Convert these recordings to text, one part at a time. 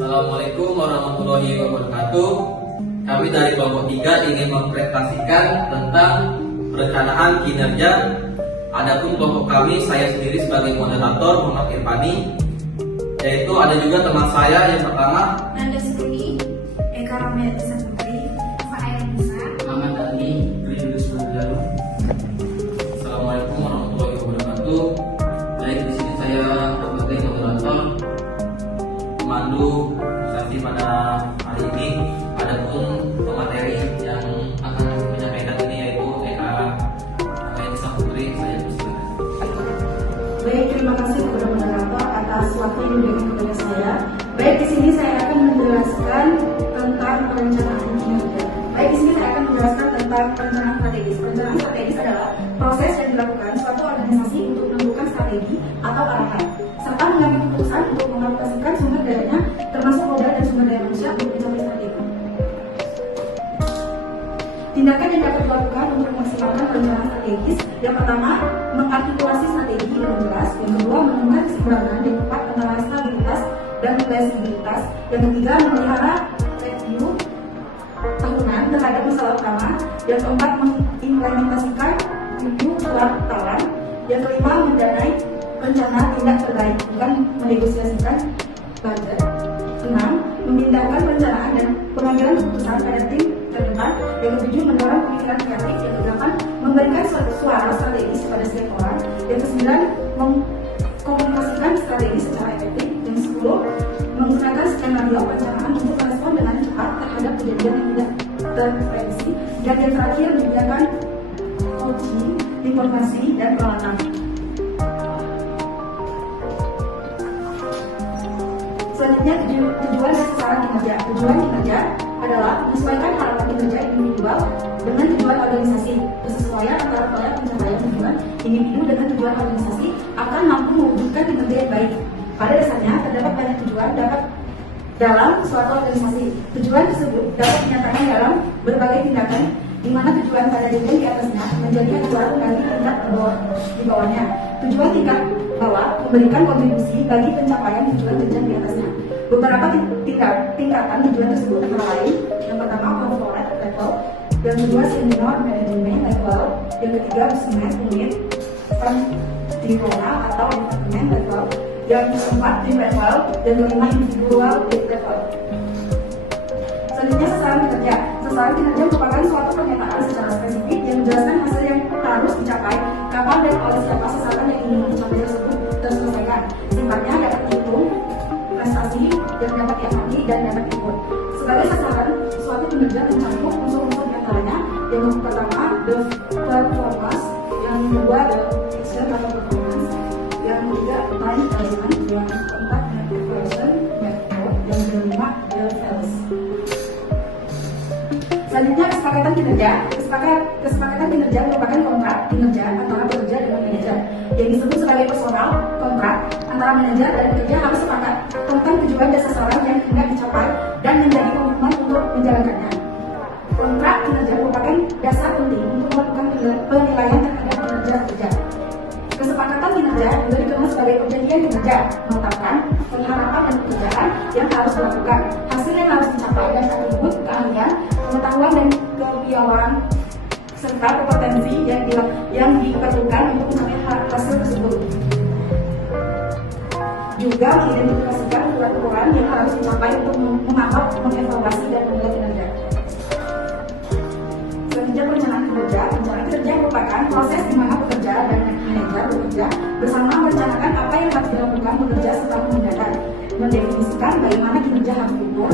Assalamualaikum warahmatullahi wabarakatuh. Kami dari kelompok 3 ingin mempresentasikan tentang perencanaan kinerja. Adapun kelompok kami, saya sendiri sebagai moderator Muhammad Irfani, yaitu ada juga teman saya yang pertama Nanda Sukuni, Eka Ramyati Saputri, Fa'aya Musa, Muhammad Ali, Rindu Sumardalu. Assalamualaikum warahmatullahi wabarakatuh. Baik, di sini saya sebagai moderator memandu sesi pada hari ini. Adapun pemateri yang akan menyampaikan ini yaitu Eka Ramyati Saputri. Saya persilakan. Baik, terima kasih kepada moderator atas waktu yang diberikan kepada saya. Baik, di sini saya akan menjelaskan tentang perencanaan kinerja. Baik, di sini saya akan menjelaskan tentang perencanaan strategis. Perencanaan strategis adalah proses yang dilakukan suatu organisasi untuk menentukan strategi atau arahan, serta mengambil keputusan untuk mengalokasikan sumber dayanya, termasuk modal dan sumber daya manusia untuk mencapai strategi. Tindakan yang dapat dilakukan untuk memaksimalkan perencanaan strategis: yang pertama, mengartikulasi strategi dengan jelas; yang kedua, menemukan keseimbangan yang tepat antara stabilitas dan fleksibilitas; yang ketiga, memelihara review tahunan terhadap masalah utama; yang keempat, mengimplementasikan review kuartalan; yang kelima, mendanai rencana tindak terbaik, bukan menegosiasikan budget; 6. Memindahkan perencanaan dan pengambilan keputusan pada tim terdepan; yang ketujuh, mendorong pemikiran kreatif; yang kedelapan, memberikan suara strategis kepada setiap orang; yang kesembilan, mengkomunikasikan strategi secara efektif; yang 10, menggunakan skenario perencanaan untuk merespon dengan cepat terhadap kejadian yang tidak terprediksi; dan yang terakhir, menyediakan coaching, informasi, dan peralatan. Selanjutnya, tujuan dan sasaran kinerja. Tujuan kinerja adalah menyesuaikan harapan kinerja individual dengan tujuan organisasi. Kesesuaian antara upaya pencapaian tujuan individu dengan tujuan organisasi akan mampu mewujudkan kinerja yang baik. Pada dasarnya, terdapat banyak tujuan dalam suatu organisasi. Tujuan tersebut dapat dinyatakan dalam berbagai tindakan, di mana tujuan pada jenjang di atasnya menjadi acuan bagi tingkat di bawahnya. Tujuan tingkat bawah memberikan kontribusi bagi pencapaian tujuan jenjang di atasnya. Beberapa tingkatan tujuan tersebut antara lain: yang pertama, corporate level; yang kedua, senior management level; yang ketiga, business unit functional atau department level; yang keempat, team level; dan kelima, individual level. Selanjutnya, sasaran kinerja. Sasaran kinerja merupakan suatu pernyataan secara spesifik yang menjelaskan hasil yang harus dicapai, kapan dan oleh siapa sasaran yang ingin dicapai tersebut terselesaikan. Sifatnya dapat dihitung, prestasi yang dapat diamati dan dapat diukur. Sebagai sasaran, suatu kinerja mencakup unsur-unsur diantaranya: yang pertama, the performance; yang kedua, the action atau performance; yang ketiga, time management; yang keempat, evaluation method; yang kelima, the values. Selanjutnya, kesepakatan kinerja. Kesepakatan kinerja merupakan kontrak kinerja antara pekerja dengan manajer, yang disebut sebagai personal kontrak antara manajer dan pekerja harus sepakat tentang tujuan dan sasaran yang hendak dicapai dan menjadi komitmen untuk menjalankannya. Kontrak kinerja merupakan dasar penting untuk melakukan penilaian terhadap kinerja kerja. Kesepakatan kinerja juga dikenal sebagai perjanjian kinerja, menetapkan pengharapan dan pekerjaan yang harus dilakukan, hasil yang harus dicapai, dan atribut keahlian, pengetahuan, dan kepiawaian serta kompetensi yang diperlukan untuk mencapai hasil tersebut. Juga mengidentifikasikan ukuran yang harus dicapai untuk mengatur, mengevaluasi, dan menilai kinerja. Selanjutnya, perencanaan kinerja. Perencanaan kinerja merupakan proses di mana pekerja dan manajer bekerja bersama merencanakan apa yang harus dilakukan pekerja serta mengerjakan, mendefinisikan bagaimana kinerja harus diukur,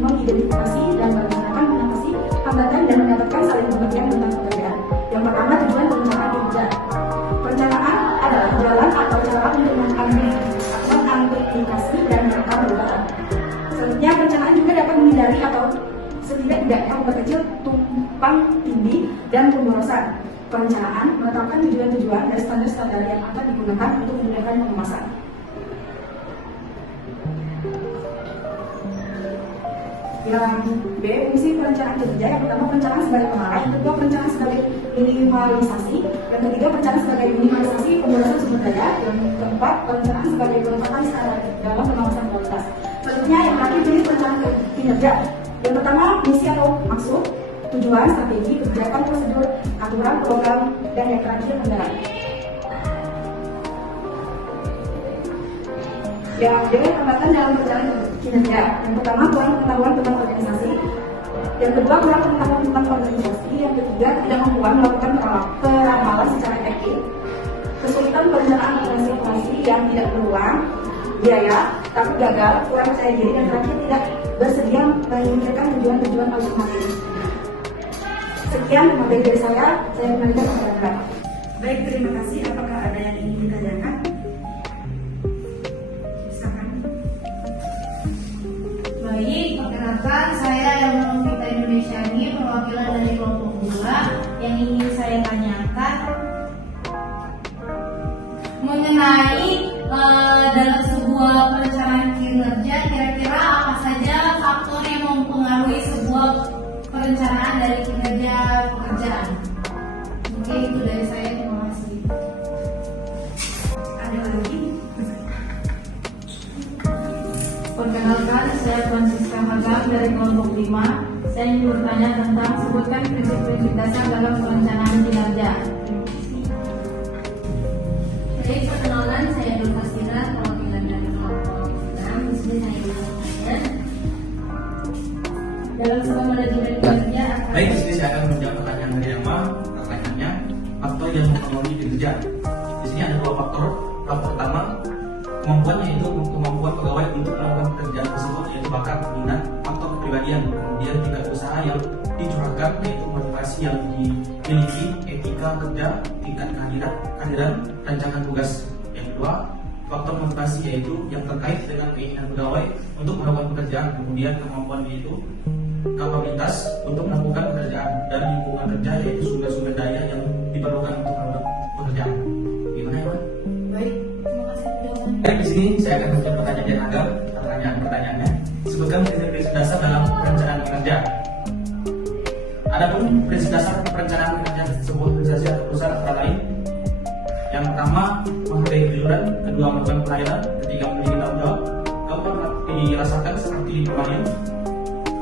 mengidentifikasi dan merencanakan mengatasi hambatan dan mendapatkan saling pengertian tentang pekerjaan. Yang pertama, tujuan perencanaan kinerja. Perencanaan adalah jalan atau cara untuk mengaplikasi dan merekam perubahan. Selanjutnya, perencanaan juga dapat menghindari atau setidak-tidaknya memperkecil tumpang tindih dan pemborosan. Perencanaan menetapkan tujuan-tujuan dan standar-standar yang akan digunakan untuk memudahkan pengemasan. Yang B, fungsi perencanaan kinerja. Yang pertama, perencanaan sebagai pengarah; yang kedua, perencanaan sebagai minimalisasi; yang ketiga, perencanaan sebagai minimalisasi pemborosan sumber daya; yang keempat, perencanaan sebagai penempatan dalam pengawasan kualitas. Selanjutnya, yang terakhir, kinerja. Yang pertama, misi atau maksud, tujuan, strategi, kebijakan, prosedur, aturan, program, dan yang terakhir anggaran. Ya, dengan hambatan dalam berjalan kinerja. Yang pertama, kurang pengetahuan tentang organisasi. Yang kedua, kurang pengetahuan tentang organisasi. Yang ketiga, tidak mampu melakukan peramalan secara efektif. Kesulitan perencanaan organisasi yang tidak beruang, biaya, tapi gagal, kurang percaya diri, dan terakhir tidak bersedia memikirkan tujuan-tujuan alternatif. Sekian materi dari saya kembalikan kepada Anda. Baik, terima kasih. Apakah ada yang ingin ditanyakan? Silakan. Baik, perkenalkan saya yang Vita Indonesia ini perwakilan dari kelompok 2 yang ingin saya tanyakan mengenai dalam sebuah perencanaan kinerja, kira-kira apa saja faktor yang mempengaruhi sebuah perencanaan dari kinerja pekerjaan. Mungkin itu dari saya, terima kasih. Ada lagi? Perkenalkan, saya Francisca Magam dari kelompok 5. Saya ingin bertanya tentang sebutkan prinsip-prinsip dasar dalam perencanaan kinerja. Baik, perkenalan, saya Nur Fasira, perwakilan dari kelompok 6. Di sini saya ingin bertanya dalam sebuah manajemen kinerja. Baik, di sini saya akan menjawab pertanyaan dari Emma. Pertanyaannya, faktor yang mempengaruhi kinerja. Di sini ada dua faktor. Faktor pertama, kemampuannya itu kemampuan pegawai untuk melakukan pekerjaan tersebut, yaitu bakat, minat, faktor kepribadian. Kemudian tingkat usaha yang dicurahkan, yaitu motivasi yang dimiliki, etika kerja, tingkat kehadiran, rancangan tugas. Yang kedua, faktor motivasi yaitu yang terkait dengan keinginan pegawai untuk melakukan pekerjaan. Kemudian kemampuan yaitu kapabilitas untuk melakukan pekerjaan, dan lingkungan kerja yaitu sumber-sumber daya yang diperlukan untuk melakukan pekerjaan. Gimana ya, Pak? Baik, terima kasih jawabannya. Baik, di sini saya akan menjawab pertanyaan dari Agam. Pertanyaannya, sebutkan prinsip-prinsip dasar dalam perencanaan kinerja. Adapun prinsip dasar perencanaan kinerja sebuah organisasi atau perusahaan antara lain: yang pertama, menghargai kejujuran; kedua, melakukan pelayanan; ketiga, memiliki tanggung jawab; keempat, dirasakan seperti pemain;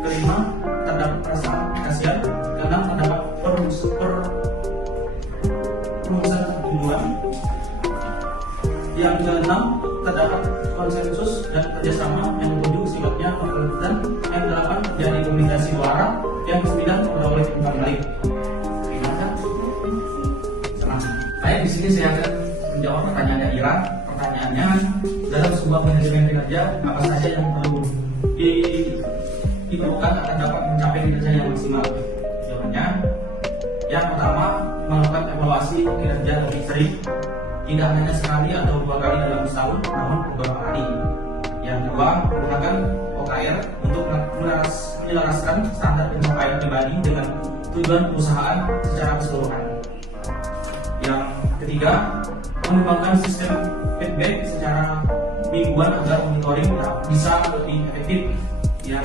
kelima, terdapat perasaan kasihan; keenam, terdapat perumusan tujuan; yang keenam, terdapat konsensus dan kerjasama; yang ketujuh, sifatnya berkelanjutan; yang kedelapan, jadi komunikasi dua arah; yang kesembilan, pegawai timbang balik. Gimana? Senang. Baik, di sini saya akan menjawab pertanyaannya Ira. Pertanyaannya, dalam sebuah manajemen kinerja, apa saja yang perlu diperlukan agar dapat mencapai kinerja yang maksimal? Jawabannya, yang pertama, melakukan evaluasi kinerja lebih sering, tidak hanya sekali atau dua kali dalam setahun, namun beberapa kali. Yang kedua, menggunakan OKR untuk menyelaraskan standar pencapaian pribadi dengan tujuan perusahaan secara keseluruhan. Yang ketiga, mengembangkan sistem feedback secara mingguan agar monitoring bisa lebih efektif. Yang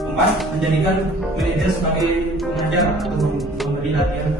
keempat, menjadikan manajer sebagai pengajar atau memberi latihan